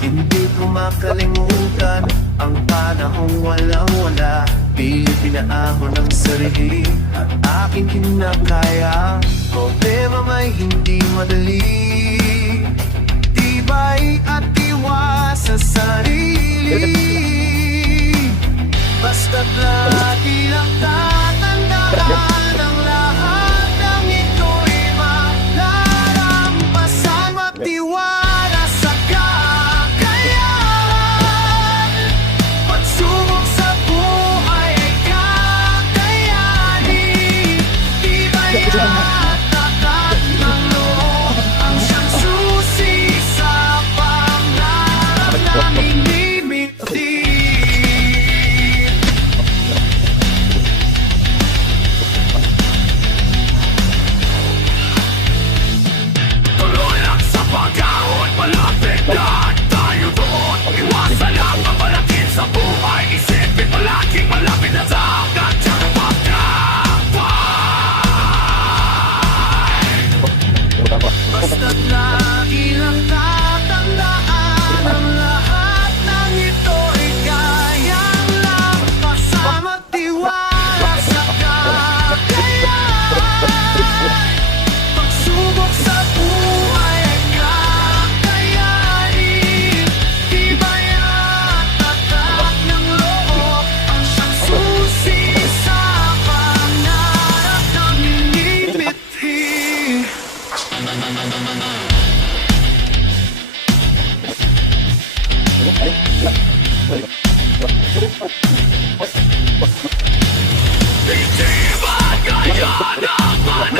Hindi ko makalimutan ang panahong walang-wala. Pilit pinaahon ng sarili at aking kinakaya. Problema may hindi madali, tibay at tiwas sa sarili. Basta't lagi lang tatandaan ang lahat ng ito'y malalampasan. Magtiwala sa kakayahan. Pagsubok sa buhay ay kakayanin. Tibay at tatat ng loob ang siyang susi sa pangarap na minimiti. Malapit na tayo doon. Iwasan lang ang malakit sa buhay. Isipin palaging malapit na sa kanyang pagkabay. Basta't lagi lang tatandaan ang lahat ng ito'y kayang lampasan. Magtiwala sa kakayahan. Pagsubok sa buhay ay kakayanin. Tibay at tatak ng loob ang siyang susi sa pangarap na minimithi. Hindi ba kaya naman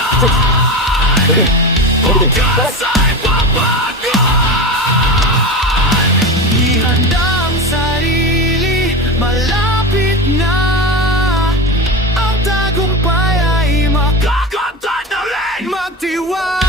bukas ay papagaan? Ihanda ang sarili, malapit na. Ang tagumpay ay makakanta na rin. Magtiwala